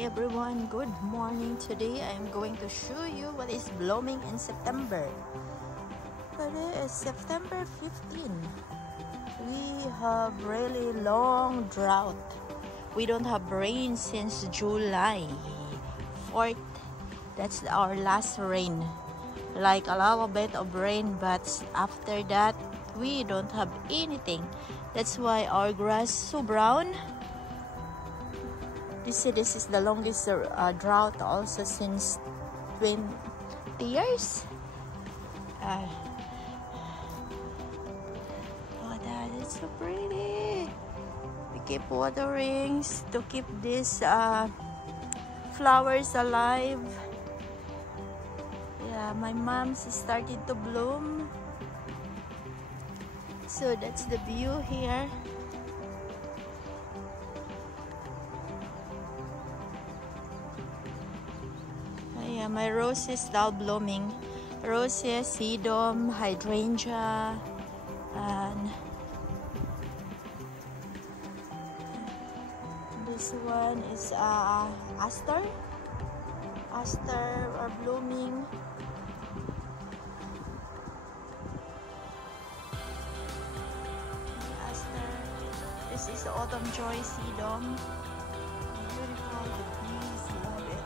everyone, good morning. Today I am going to show you what is blooming in September. Today is September 15. We have really long drought. We don't have rain since July 4th. That's our last rain. Like a little bit of rain, but after that we don't have anything. That's why our grass is so brown. This is the longest drought also since 20 years. Oh, that is so pretty. We keep watering to keep these flowers alive. Yeah, my mom's started to bloom. So that's the view here. Yeah, my roses now blooming. Roses, sedum, hydrangea, and this one is aster. Aster are blooming. Aster. This is the autumn joy sedum. Beautiful, the bees love it.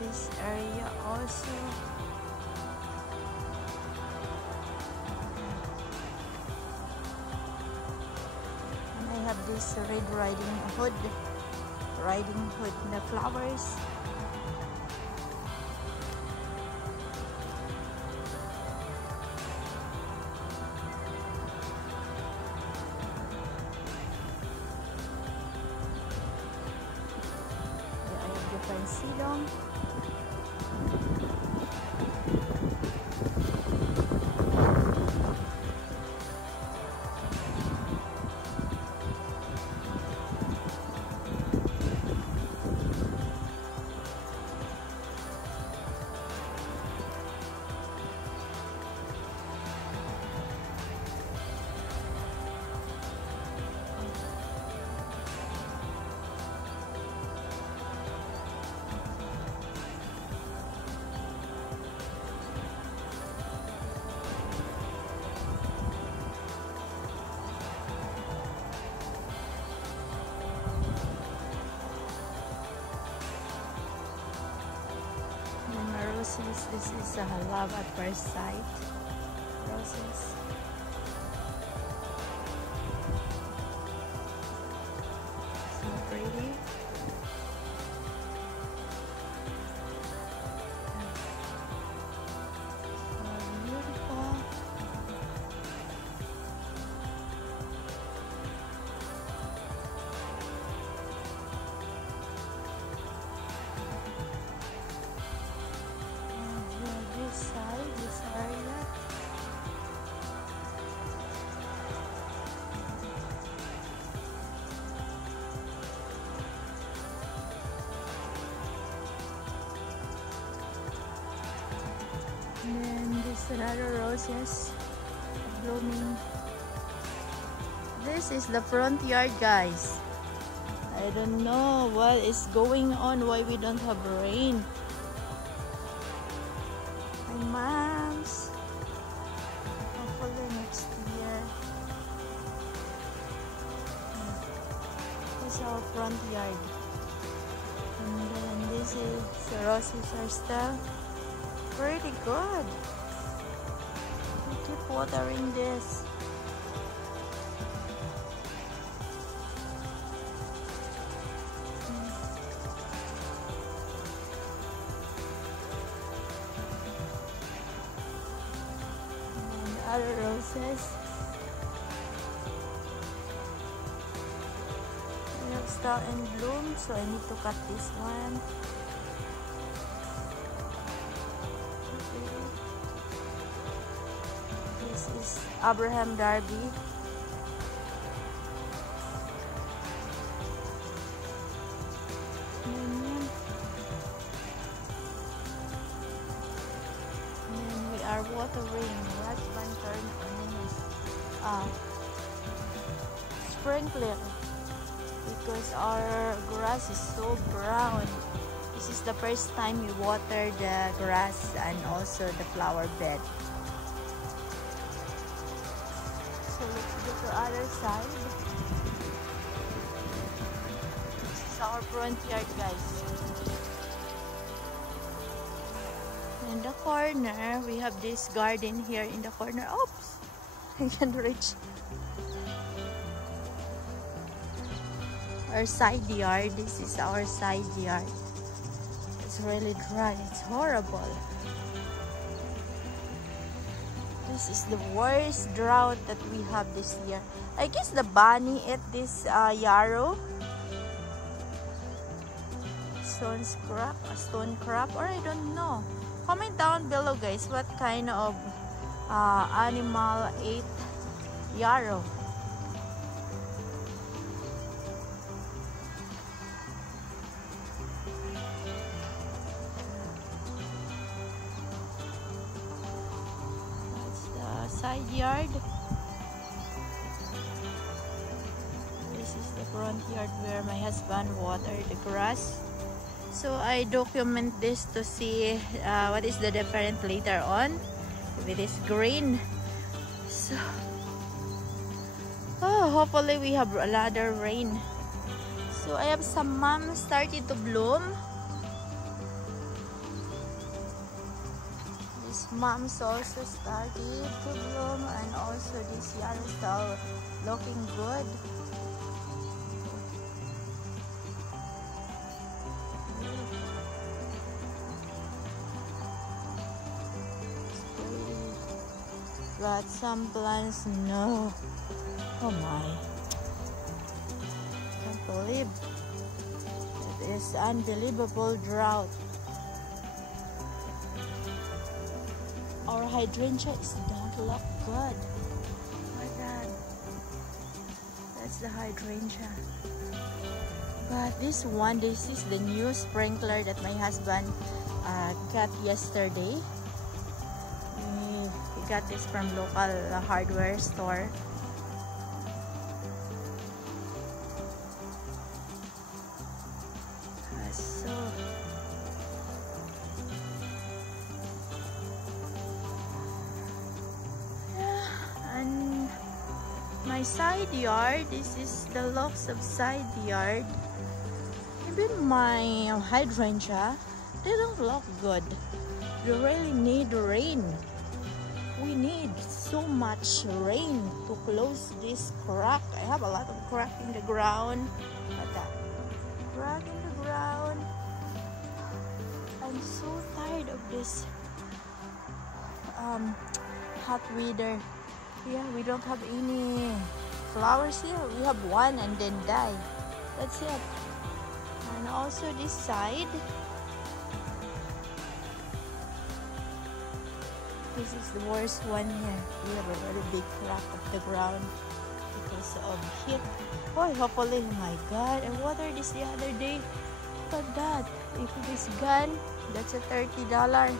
This area also. And I have this red riding hood the flowers. Yeah, I have different sedum. Roses, this is love at first sight. Roses. So pretty. So beautiful. This area. And then this another roses blooming. This is the front yard, guys. I don't know what is going on, why we don't have rain. My mom's, hopefully next year. This is our front yard, and then this is the roses are still pretty good. We keep watering this. Other roses. I have star and bloom, so I need to cut this one. This is Abraham Darby. watering. My husband turned on his sprinkler because our grass is so brown. This is the first time we water the grass and also the flower bed. So let's go to the other side. This is our front yard, guys. In the corner, we have this garden here in the corner. Oops! I can't reach. Our side yard. This is our side yard. It's really dry. It's horrible. This is the worst drought that we have this year. I guess the bunny ate this yarrow. Stone crab, or I don't know. Comment down below, guys, what kind of animal ate yarrow. Side yard. This is the front yard where my husband watered the grass. So I document this to see what is the difference later on if it is green. So hopefully we have a lot of rain. So I have some mums started to bloom. Mums also started to bloom, and also this yarrow still looking good. But some plants, no. Oh my. Can't believe it is unbelievable drought. Our hydrangeas don't look good. Oh my God. That's the hydrangea. But this is the new sprinkler that my husband got yesterday. He got this from local hardware store. My side yard, this is the looks of side yard. Even my hydrangea, they don't look good. You really need rain. We need so much rain to close this crack. I have a lot of crack in the ground. Look at that. Crack in the ground. I'm so tired of this hot weather. Yeah, we don't have any flowers here. We have one and then die. That's it. And also this side. This is the worst one here. We have a very big crack of the ground because of heat. Oh, hopefully, oh my God, I watered this the other day. Look at that. If it is gone, that's a $30.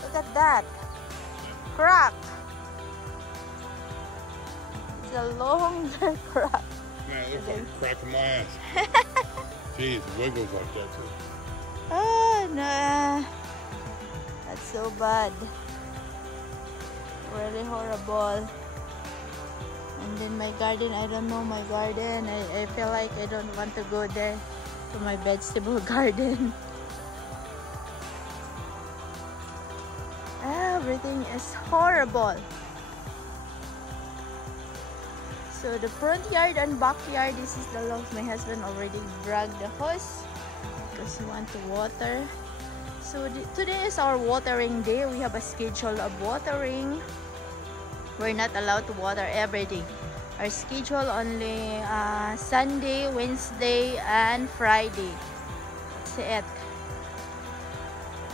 Look at that crack. It's a longer crack. Man, it looks like a crack in my ass. Jeez, it wiggles like that too. Oh, no. That's so bad. Really horrible. And then my garden, I don't know my garden. I feel like I don't want to go there to my vegetable garden. Everything is horrible. So the front yard and backyard, this is the logs. My husband already dragged the hose because he wants to water. So today is our watering day. We have a schedule of watering. We're not allowed to water every day. Our schedule only Sunday, Wednesday, and Friday. That's it.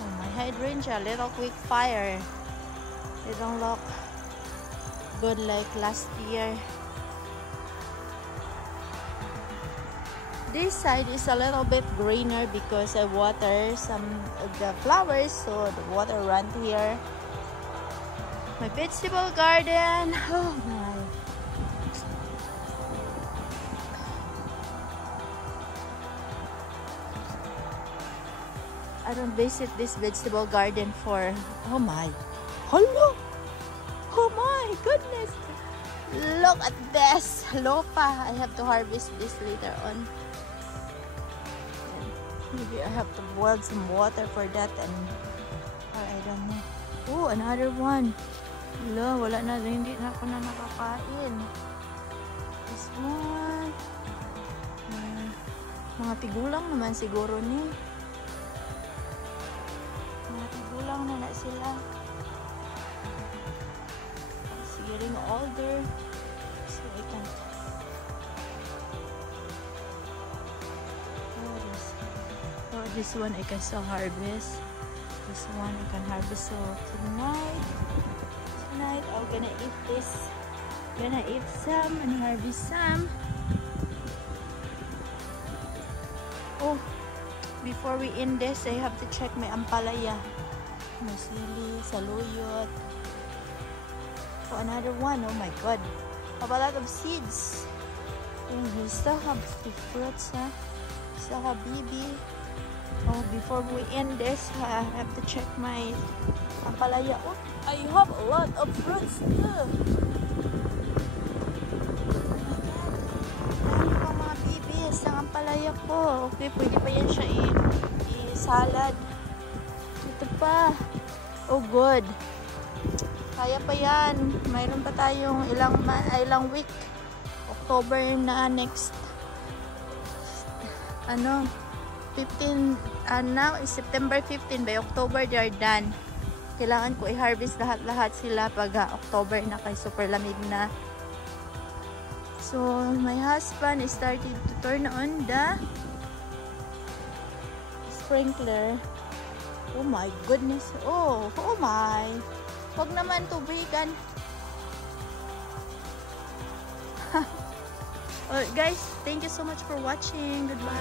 Oh, my hydrangea, little quick fire. They don't look good like last year. This side is a little bit greener because I water some of the flowers, so the water runs here. My vegetable garden. Oh my. I don't visit this vegetable garden for, oh my. Hello. Oh my goodness. Look at this. Lopa. I have to harvest this later on. Maybe I have to boil some water for that, and or I don't know. Oh, another one. Hello, wala na, hindi na ako na nakakain. This one. Mga tigulang naman siguro ni. Mga tigulang na sila. It's getting older. So I can. Oh, this one I can still harvest. This one I can harvest. So tonight I'm gonna eat this. Gonna eat some and harvest some. Oh, before we end this, I have to check my ampalaya. My sili, saluyot. Oh, another one. Oh my god. Have a lot of seeds. Oh, we still have the fruits, huh? Still have bibi. Oh, before we end this, I have to check my ampalaya. Oh, I have a lot of fruits too. Oh my god. Dami pang mga bibis ng ampalaya ko. Okay, pwede pa yan siya i-salad. Ito pa. Oh, good. Kaya pa yan. Mayroon pa tayong ilang week. October na next. 15, now is September 15. By October, they are done. Kailangan ko i-harvest lahat-lahat sila pag October na, kay super lamig na. So, my husband is starting to turn on the sprinkler. Oh my goodness. Oh my. Huwag naman tubigan. Well, guys, thank you so much for watching. Goodbye.